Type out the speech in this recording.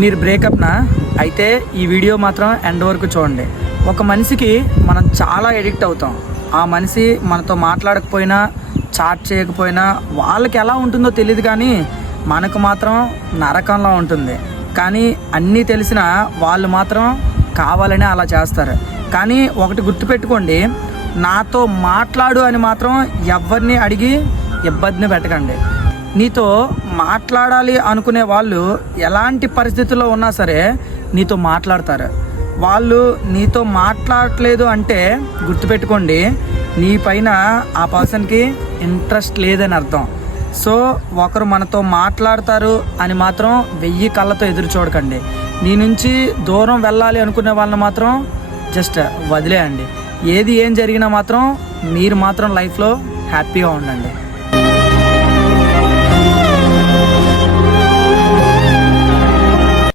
మీరు బ్రేకప్నా అయితే ఈ వీడియో మాత్రం ఎండ్ వరకు చూడండి. ఒక మనిషికి మనం చాలా ఎడిక్ట్ అవుతాం. ఆ మనిషి మనతో మాట్లాడకపోయినా, చాట్ చేయకపోయినా వాళ్ళకి ఎలా ఉంటుందో తెలియదు, కానీ మనకు మాత్రం నరకంలో ఉంటుంది. కానీ అన్నీ తెలిసిన వాళ్ళు మాత్రం కావాలని అలా చేస్తారు. కానీ ఒకటి గుర్తుపెట్టుకోండి, నాతో మాట్లాడు అని మాత్రం ఎవరిని అడిగి ఇబ్బందిని పెట్టకండి. నీతో మాట్లాడాలి అనుకునే వాళ్ళు ఎలాంటి పరిస్థితుల్లో ఉన్నా సరే నీతో మాట్లాడతారు. వాళ్ళు నీతో మాట్లాడట్లేదు అంటే గుర్తుపెట్టుకోండి, నీ పైన ఆ పర్సన్కి ఇంట్రెస్ట్ లేదని అర్థం. సో ఒకరు మనతో మాట్లాడతారు అని మాత్రం 1000 కళ్ళతో ఎదురు చూడకండి. నీ నుంచి దూరం వెళ్ళాలి అనుకునే వాళ్ళని మాత్రం జస్ట్ వదిలేయండి. ఏది ఏం జరిగినా మాత్రం మీరు మాత్రం లైఫ్లో హ్యాపీగా ఉండండి.